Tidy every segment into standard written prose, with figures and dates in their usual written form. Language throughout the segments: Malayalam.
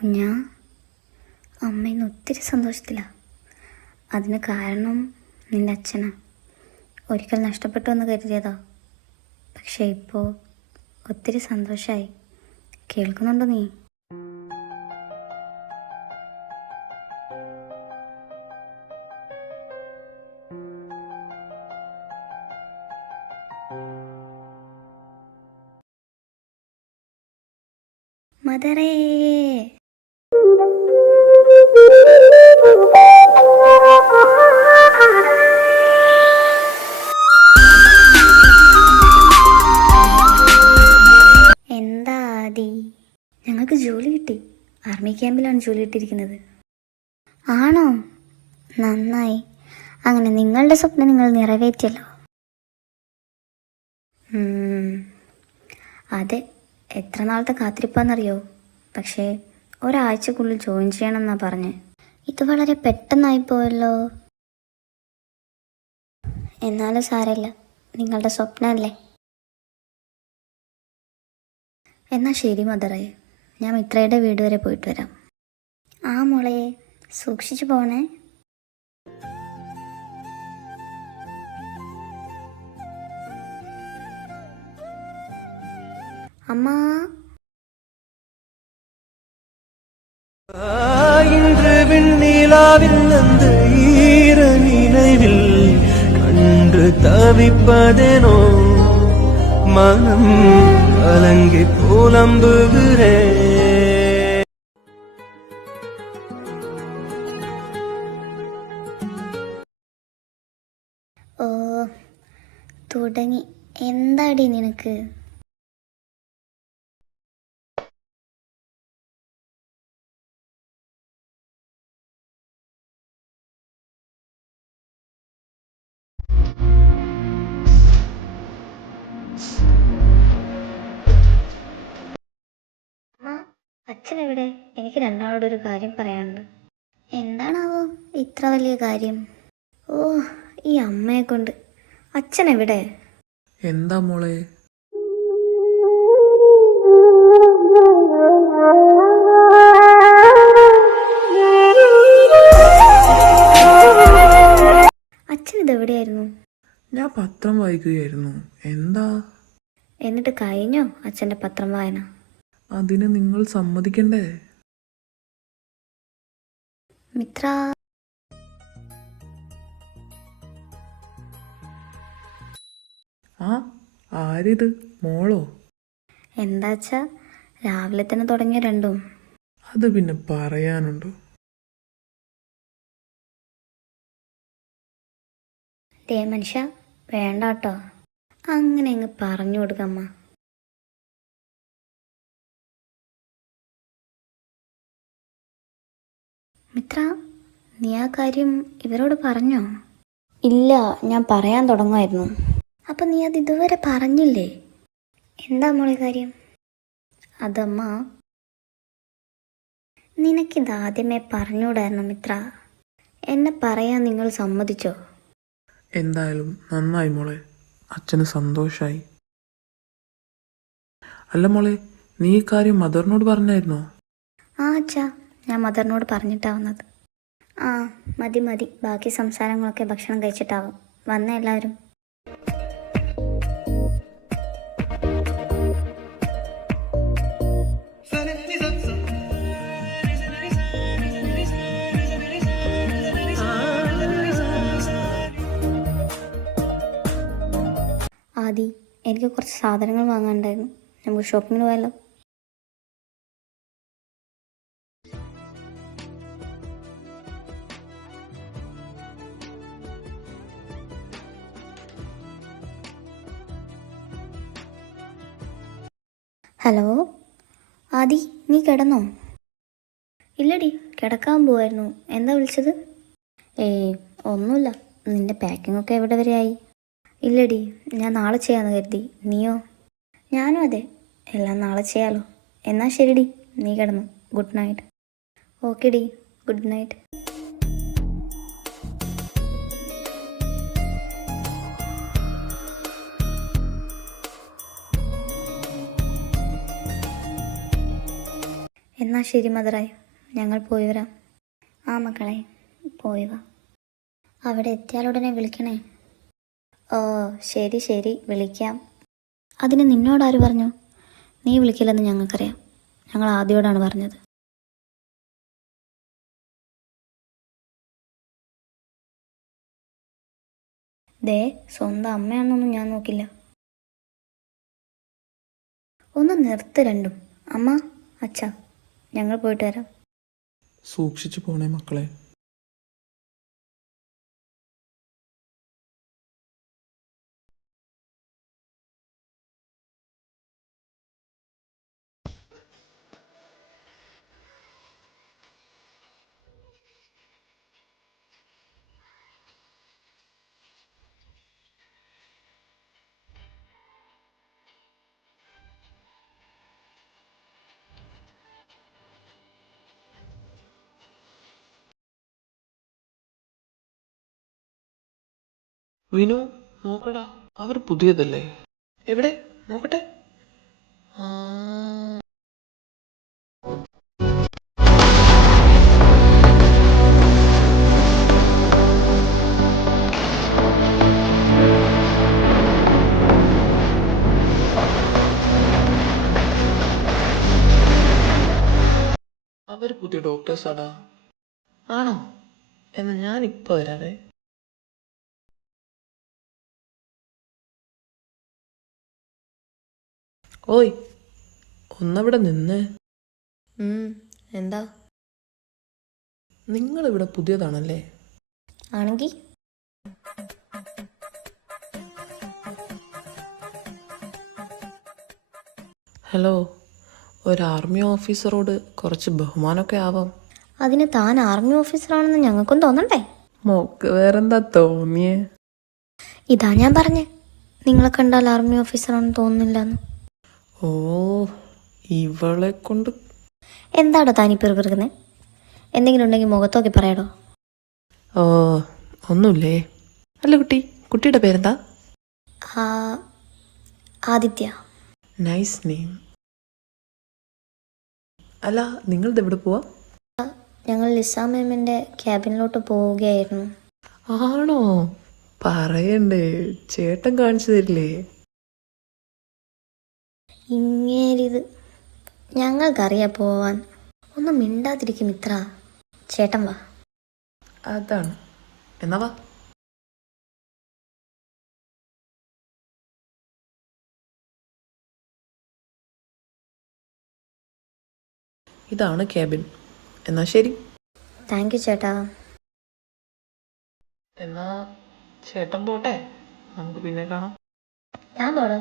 കുഞ്ഞാ, അമ്മ ഇന്ന് ഒത്തിരി സന്തോഷത്തിലാണ്. അതിന് കാരണം നിൻ്റെ അച്ഛനാ. ഒരിക്കൽ നഷ്ടപ്പെട്ടു എന്ന് കരുതിയതാ, പക്ഷേ ഇപ്പോൾ ഒത്തിരി സന്തോഷമായി. കേൾക്കുന്നുണ്ടോ നീ? മദറേ, എന്താ ആദി? ഞങ്ങൾക്ക് ജോലി കിട്ടി. ആർമി ക്യാമ്പിലാണ് ജോലി കിട്ടിയിരിക്കുന്നത്. ആണോ? നന്നായി. അങ്ങനെ നിങ്ങളുടെ സ്വപ്നം നിങ്ങൾ നിറവേറ്റിയല്ലോ. അതെ, എത്ര നാളത്തെ കാത്തിരിപ്പാന്നറിയോ? പക്ഷേ ഒരാഴ്ചക്കുള്ളിൽ ജോയിൻ ചെയ്യണമെന്നാണ് പറഞ്ഞത്. ഇത് വളരെ പെട്ടെന്നായിപ്പോയല്ലോ. എന്നാലും സാരമില്ല, നിങ്ങളുടെ സ്വപ്നമല്ലേ. എന്നാൽ ശരി മദറേ, ഞാൻ മിത്രയുടെ വീട് വരെ പോയിട്ട് വരാം. ആ മോളെ, സൂക്ഷിച്ചു പോണേ. അമ്മ, இன்று விண்ணிலாவில் அந்த ஈர நினைவில் கண்டு தவிப்பதேனோ மனம் கலங்கி புலம்புகிறேன். ഓ തുടങ്ങി. എന്താടി നിനക്ക്? അച്ഛനെവിടെ? എനിക്ക് രണ്ടാളോടൊരു കാര്യം പറയാനുണ്ട്. എന്താണാവോ ഇത്ര വലിയ കാര്യം? ഓ, ഈ അമ്മയെ കൊണ്ട്. അച്ഛനെവിടെ? എന്താ മോളെ? അച്ഛൻ ഇതെവിടെയായിരുന്നു? ഞാൻ പത്രം വായിക്കുകയായിരുന്നു. എന്താ? എന്നിട്ട് കഴിഞ്ഞോ അച്ഛൻ്റെ പത്രം വായന? അതിന് നിങ്ങൾ സമ്മതിക്കണ്ടേ? മിത്ര, ആ, ആരിത്? മോളോ? എന്താച്ചാ രാവിലെ തന്നെ തുടങ്ങിയ രണ്ടും. അത് പിന്നെ പറയാനുണ്ടോ? മനുഷ്യ, വേണ്ട കേട്ടോ. അങ്ങനെ അങ്ങ് പറഞ്ഞു കൊടുക്കമ്മ. മിത്ര, നീ ആ കാര്യം ഇവരോട് പറഞ്ഞോ? ഇല്ല, ഞാൻ പറയാൻ തുടങ്ങുമായിരുന്നു. അപ്പം നീ അത് ഇതുവരെ പറഞ്ഞില്ലേ? എന്താ മോളെ കാര്യം? അതമ്മ, നിനക്കിത് ആദ്യമേ പറഞ്ഞുകൂടായിരുന്നു മിത്ര. എന്നെ പറയാൻ നിങ്ങൾ സമ്മതിച്ചോ? എന്തായാലും നന്നായി മോളെ, അച്ഛന് സന്തോഷായി. അല്ല മോളെ, നീ ഈ കാര്യം മദറിനോട് പറഞ്ഞായിരുന്നോ? ആ അച്ഛാ, ഞാൻ മദറിനോട് പറഞ്ഞിട്ടാ വന്നത്. ആ മതി മതി, ബാക്കി സംസാരങ്ങളൊക്കെ ഭക്ഷണം കഴിച്ചിട്ടാവും. വന്ന എല്ലാവരും. ആദി, എനിക്ക് കുറച്ച് സാധനങ്ങൾ വാങ്ങാനുണ്ടായിരുന്നു. നമുക്ക് ഷോപ്പിങ്ങിന് പോയല്ലോ. ഹലോ ആദി, നീ കിടന്നോ? ഇല്ലടി, കിടക്കാൻ പോവായിരുന്നു. എന്താ വിളിച്ചത്? ഒന്നുമില്ല. നിന്റെ പാക്കിംഗ് ഒക്കെ എവിടെ വരെ ആയി? ഇല്ലടി, ഞാൻ നാളെ ചെയ്യാമെന്ന് കരുതി. നീയോ? ഞാനും അതെ, എല്ലാം നാളെ ചെയ്യാലോ. എന്നാൽ ശരിടി, നീ കിടന്നു. Good night. Okay D, good night. എന്നാൽ ശരി മദറായി, ഞങ്ങൾ പോയി വരാം. ആ മക്കളെ, പോയി വാ. അവിടെ എത്തിയാലുടനെ വിളിക്കണേ. ഓ ശരി ശരി, വിളിക്കാം. അതിന് നിന്നോടാര് പറഞ്ഞു? നീ വിളിക്കില്ലെന്ന് ഞങ്ങൾക്കറിയാം. ഞങ്ങൾ ആദ്യോടാണ് പറഞ്ഞത്. ദേ, സ്വന്തം അമ്മയാണെന്നൊന്നും ഞാൻ നോക്കില്ല. ഒന്ന് നിർത്ത് രണ്ടും. അമ്മ, അച്ഛാ, ഞങ്ങൾ പോയിട്ട് വരാം. സൂക്ഷിച്ചു പോണേ മക്കളെ. വിനു, നോക്കടാ, അവർ പുതിയതല്ലേ? എവിടെ നോക്കട്ടെ. ആ, അവർ പുതിയ ഡോക്ടേഴ്സാടാ. ആണോ? എന്നാ ഞാനിപ്പോ വരാവേ. ഓയ്, ഒന്നവിടെ നിന്ന്. എന്താ? നിങ്ങളിവിടെ പുതിയതാണല്ലേ? ആണെങ്കിൽ ഹലോ, ഒരു ആർമി ഓഫീസറോട് കുറച്ച് ബഹുമാനമൊക്കെ ആവാം. അതിന് താൻ ആർമി ഓഫീസറാണെന്ന് ഞങ്ങൾക്കും തോന്നണ്ടേ? മോക്ക് വേറെന്താ തോന്നിയേ? ഇതാ ഞാൻ പറഞ്ഞേ, നിങ്ങളെ കണ്ടാൽ ആർമി ഓഫീസറാണെന്ന് തോന്നുന്നില്ലെന്ന്. ഓ, ഇവളെ കൊണ്ട്. എന്താടോ താനീ പെറുപിറുക്കുന്നത്? എന്തെങ്കിലും ഉണ്ടെങ്കിൽ മുഖത്തോക്കി പറയാടോ. ഓ, ഒന്നുമില്ലേ. അല്ല കുട്ടിയുടെ പേരെന്താ? ആദിത്യ. Nice name. അല്ല, നിങ്ങളിത് എവിടെ പോവാ? ഞങ്ങൾ ലിസ മാമിൻ്റെ ക്യാബിനിലോട്ട് പോവുകയായിരുന്നു. ആണോ? പറയണ്ടേ, ചേട്ടൻ കാണിച്ചു തരില്ലേ? ഇങ്ങേരിത് ഞങ്ങൾക്കറിയാം പോവാൻ. ഒന്നും മിണ്ടാതിരിക്കും ഇത്ര. ചേട്ടൻ വാ. അതാണ്. എന്നാ വാ. ഇതാണ് ക്യാബിൻ. എന്നാ ശരി. താങ്ക് യു ചേട്ടാ. എന്നാ ചേട്ടൻ പോട്ടെ, നമുക്ക് പിന്നെ കാണാം. ഞാൻ പോടാ.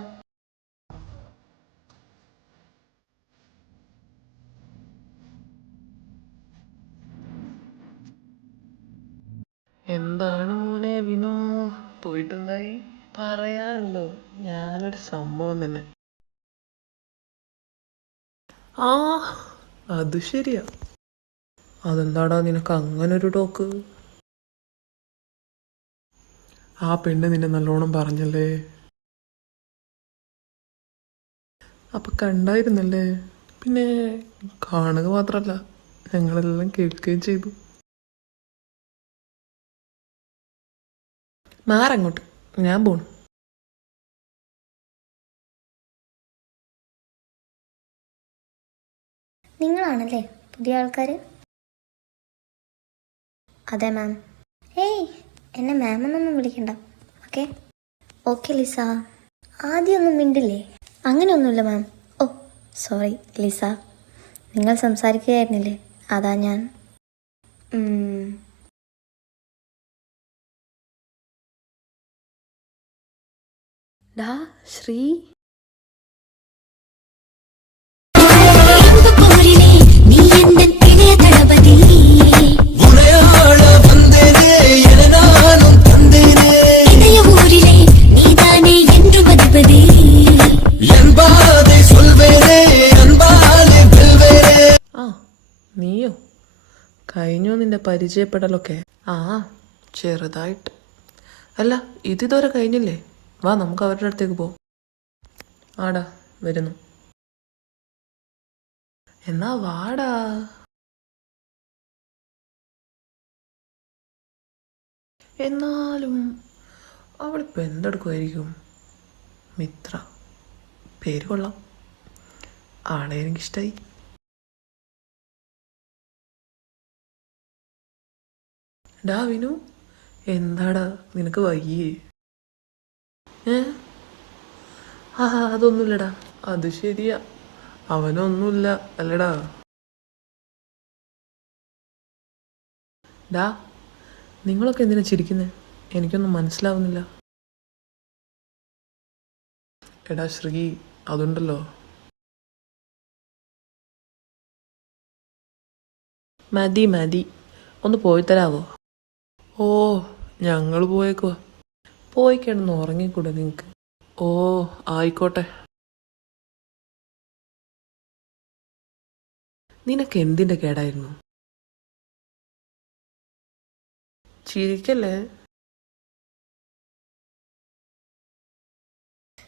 എന്താണ് മോനെ വിനു, പോയിട്ടുണ്ടായി? പറയാനുണ്ടോ, ഞാനൊരു സംഭവം തന്നെ. ആ, അത് ശരിയാ. അതെന്താടാ നിനക്ക് അങ്ങനൊരു ടോക്ക്? ആ പെണ്ണ് നിന്നെ നല്ലോണം പറഞ്ഞല്ലേ? അപ്പൊ കണ്ടായിരുന്നല്ലേ? പിന്നെ കാണുക മാത്രല്ല, ഞങ്ങളെല്ലാം കേൾക്കുകയും ചെയ്തു. മാറങ്ങോട്ട്, ഞാൻ പോണു. നിങ്ങളാണല്ലേ പുതിയ ആൾക്കാർ? അതെ മാം. ഏയ്, എന്നെ മാമെന്നൊന്നും വിളിക്കണ്ട. Okay okay Lisa. ആദ്യമൊന്നും മിണ്ടില്ലേ? അങ്ങനെയൊന്നുമില്ല മാം. ഓ സോറി ലിസ, നിങ്ങൾ സംസാരിക്കുകയായിരുന്നില്ലേ, അതാ ഞാൻ. ഡാ ശ്രീ, ആ നീയോ? കഴിഞ്ഞോ നിന്റെ പരിചയപ്പെടലൊക്കെ? ആ, ചെറുതായിട്ട്. അല്ല, ഇതിതുവരെ കഴിഞ്ഞില്ലേ? വാ, നമുക്ക് അവരുടെ അടുത്തേക്ക് പോവാം. ആടാ, വരുന്നു. എന്നാ വാടാ. എന്നാലും അവളിപ്പോൾ എന്തെടുക്കുമായിരിക്കും? മിത്ര, പേര് കൊള്ളാം, ആളെ എനിക്കിഷ്ടായി. ഡാ വിനു, എന്താടാ നിനക്ക് വയ്യേ? ഏ ആ അതൊന്നുമില്ലടാ. അത് ശരിയാ, അവനൊന്നുമില്ല അല്ലടാ. ഡാ, നിങ്ങളൊക്കെ എന്തിനാ ചിരിക്കുന്നത്? എനിക്കൊന്നും മനസ്സിലാവുന്നില്ല. എടാ ശ്രീ, അതുണ്ടല്ലോ. മതി മതി, ഒന്ന് പോയി തരാവോ? ഓ, ഞങ്ങൾ പോയേക്കുവാ. പോയി കിടന്ന് ഉറങ്ങിക്കൂടെ നിങ്ങൾക്ക്? ഓ, ആയിക്കോട്ടെ. നിനക്ക് എന്തിൻ്റെ കേടായിരുന്നു? ചിരിക്കല്ലേ.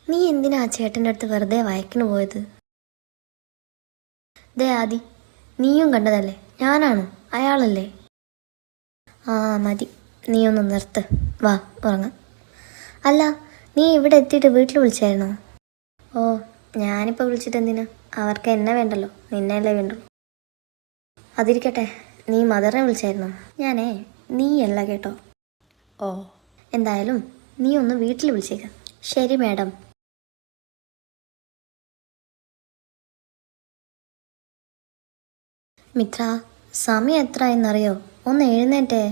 നീ എന്തിനാ ആ ചേട്ടൻ്റെ അടുത്ത് വെറുതെ വഴക്കിന് പോയത്? ദേ ആദി, നീയും കണ്ടതല്ലേ, ഞാനാണോ അയാളല്ലേ? ആ മതി, നീ ഒന്ന് നിർത്ത്, വാ ഉറങ്ങാം. അല്ല, നീ ഇവിടെ എത്തിയിട്ട് വീട്ടിൽ വിളിച്ചായിരുന്നോ? ഓ, ഞാനിപ്പോൾ വിളിച്ചിട്ട് എന്തിനാ? അവർക്ക് എന്നെ വേണ്ടല്ലോ, നിന്നെയല്ലേ വേണ്ടുള്ളൂ. അതിരിക്കട്ടെ, നീ മദറിനെ വിളിച്ചായിരുന്നോ? ഞാനേ നീയല്ല കേട്ടോ. ഓ, എന്തായാലും നീ ഒന്ന് വീട്ടിൽ വിളിച്ചേക്കാം. ശരി മാഡം. മിത്ര, സമയം എത്ര ആയെന്നറിയോ? ഒന്ന് എഴുന്നേറ്റേ.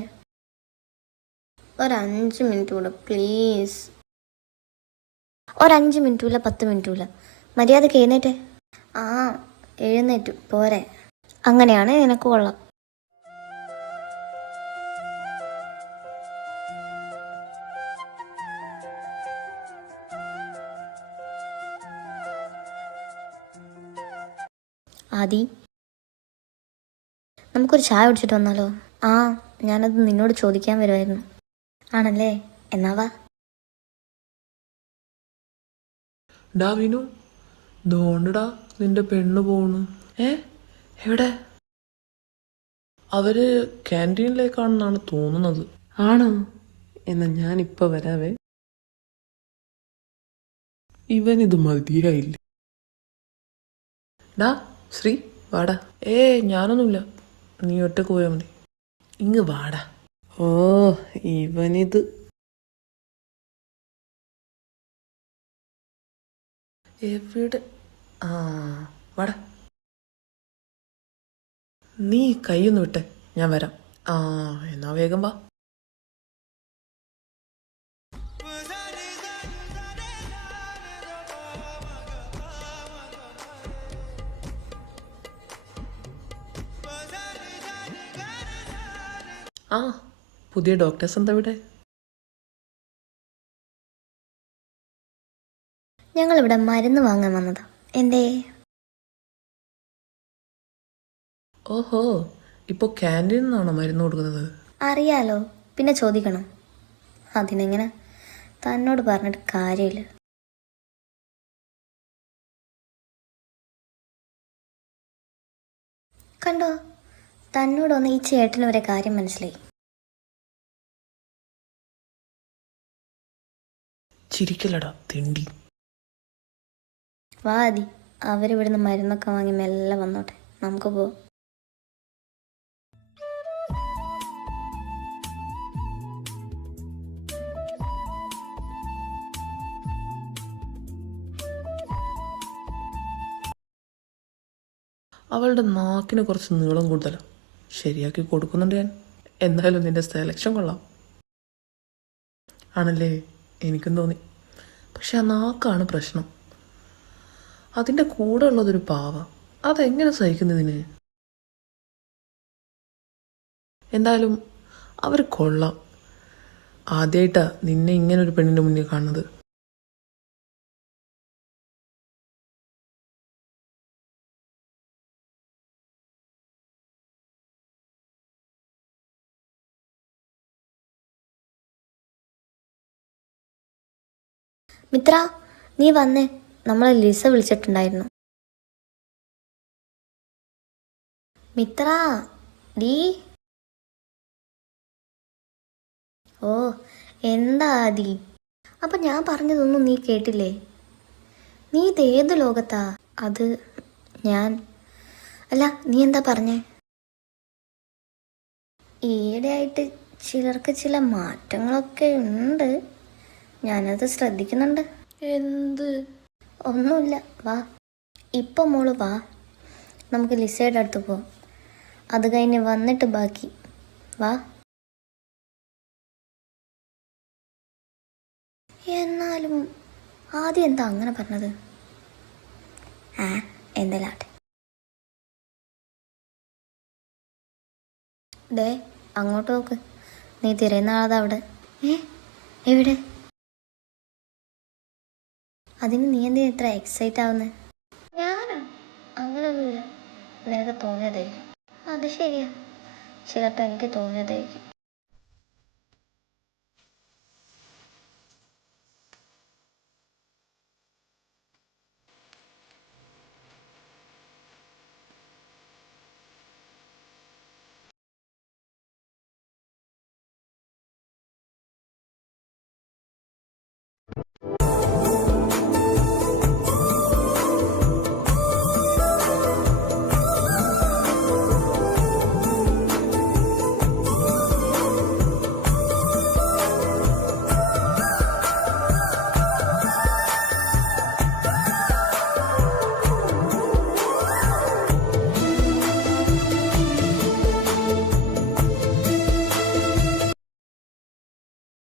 5 മിനിറ്റ് കൂടെ പ്ലീസ്. 5 മിനിറ്റുമില്ല, 10 മിനിറ്റുമില്ല, മര്യാദക്ക് എഴുന്നേറ്റേ. ആ, എഴുന്നേറ്റു പോരെ. അങ്ങനെയാണ് നിനക്ക് കൊള്ളാം. ആദി, നമുക്കൊരു ചായ കുടിച്ചിട്ട് വന്നാലോ? ആ, ഞാനത് നിന്നോട് ചോദിക്കാൻ വരുമായിരുന്നു. ആണല്ലേ, എന്നാ വാ. ഡാ വിനു, ദോണ്ടടാ നിന്റെ പെണ്ണ് പോണു. എവിടെ? അവര് ക്യാൻറ്റീനിലേക്കാണെന്നാണ് തോന്നുന്നത്. ആണോ? എന്നാ ഞാനിപ്പോൾ വരാവേ. ഇവനിത് മതിയായില്ലേ? ഡാ ശ്രീ, വാടാ. ഞാനൊന്നുമില്ല, നീ ഒറ്റക്ക് പോയാൽ മതി. ഇങ്ങ് വാടാ. ഓ, ഇവനിത്. എവിടെ? ആ, വാടാ. നീ കൈയൊന്ന് വിട്ടെ, ഞാൻ വരാം. ആ, എന്നാ വേഗം വാ. ആ, പുതിയ ഡോക്ടേഴ്സ് എന്താ ഇവിടെ? ഞങ്ങളിവിടെ മരുന്ന് വാങ്ങാൻ വന്നതാ. എന്തേ? ഓഹോ, ഇപ്പോൾ ക്യാൻറ്റീനിൽ നിന്നാണോ മരുന്ന് കൊടുക്കുന്നത്? അറിയാലോ, പിന്നെ ചോദിക്കണം. അതിനെങ്ങനെ, തന്നോട് പറഞ്ഞിട്ട് കാര്യമില്ല. കണ്ടോ, തന്നോടൊന്ന് ഈ ചേട്ടന് വരെ കാര്യം മനസ്സിലായി. ചിരിക്കലടാ തിണ്ടി. വാ ആദി, അവരിവിടുന്ന് മരുന്നൊക്കെ വാങ്ങി മെല്ലെ വന്നോട്ടെ, നമുക്ക് പോവാം. അവളുടെ നാക്കിന് കുറച്ച് നീളം കൂടുതലാണ്, ശരിയാക്കി കൊടുക്കുന്നുണ്ട് ഞാൻ. എന്തായാലും നിന്റെ സെലക്ഷൻ കൊള്ളാം. ആണല്ലേ, എനിക്കും തോന്നി. പക്ഷെ ആ നാക്കാണ് പ്രശ്നം. അതിൻ്റെ കൂടെ ഉള്ളതൊരു പാവ, അതെങ്ങനെ സഹിക്കുന്നതിന്? എന്തായാലും അവർ കൊള്ളാം. ആദ്യമായിട്ടാ നിന്നെ ഇങ്ങനൊരു പെണ്ണിൻ്റെ മുന്നിൽ കാണുന്നത്. മിത്ര, നീ വന്നേ, നമ്മളെ ലിസ വിളിച്ചിട്ടുണ്ടായിരുന്നു. മിത്ര ഡീ. ഓ എന്താ ആദി? അപ്പം ഞാൻ പറഞ്ഞതൊന്നും നീ കേട്ടില്ലേ? നീ ഇത് ഏത് ലോകത്താ? അത് ഞാൻ അല്ല, നീ എന്താ പറഞ്ഞേ? ഈയിടെയായിട്ട് ചിലർക്ക് ചില മാറ്റങ്ങളൊക്കെ ഉണ്ട്, ഞാനത് ശ്രദ്ധിക്കുന്നുണ്ട്. എന്ത്? ഒന്നുമില്ല, വാ. ഇപ്പം മോള് വാ, നമുക്ക് ലിസയുടെ അടുത്ത് പോവാം. അത് കഴിഞ്ഞ് വന്നിട്ട് ബാക്കി. വാ. എന്നാലും ആദ്യം എന്താ അങ്ങനെ പറഞ്ഞത്? എന്തെല്ലാട്ടെ. ഡേ അങ്ങോട്ട് നോക്ക്, നീ തിരയുന്ന ആളതാ അവിടെ. എവിടെ? അതിന് നീ എന്തിനാ ഇത്ര എക്സൈറ്റ് ആവുന്നത്? ഞാനാ? അങ്ങനെയൊന്നുമില്ല, നിനക്ക് തോന്നിയതായിരിക്കും. അത് ശരിയാ, ചിലപ്പോൾ എനിക്ക് തോന്നിയതായിരിക്കും.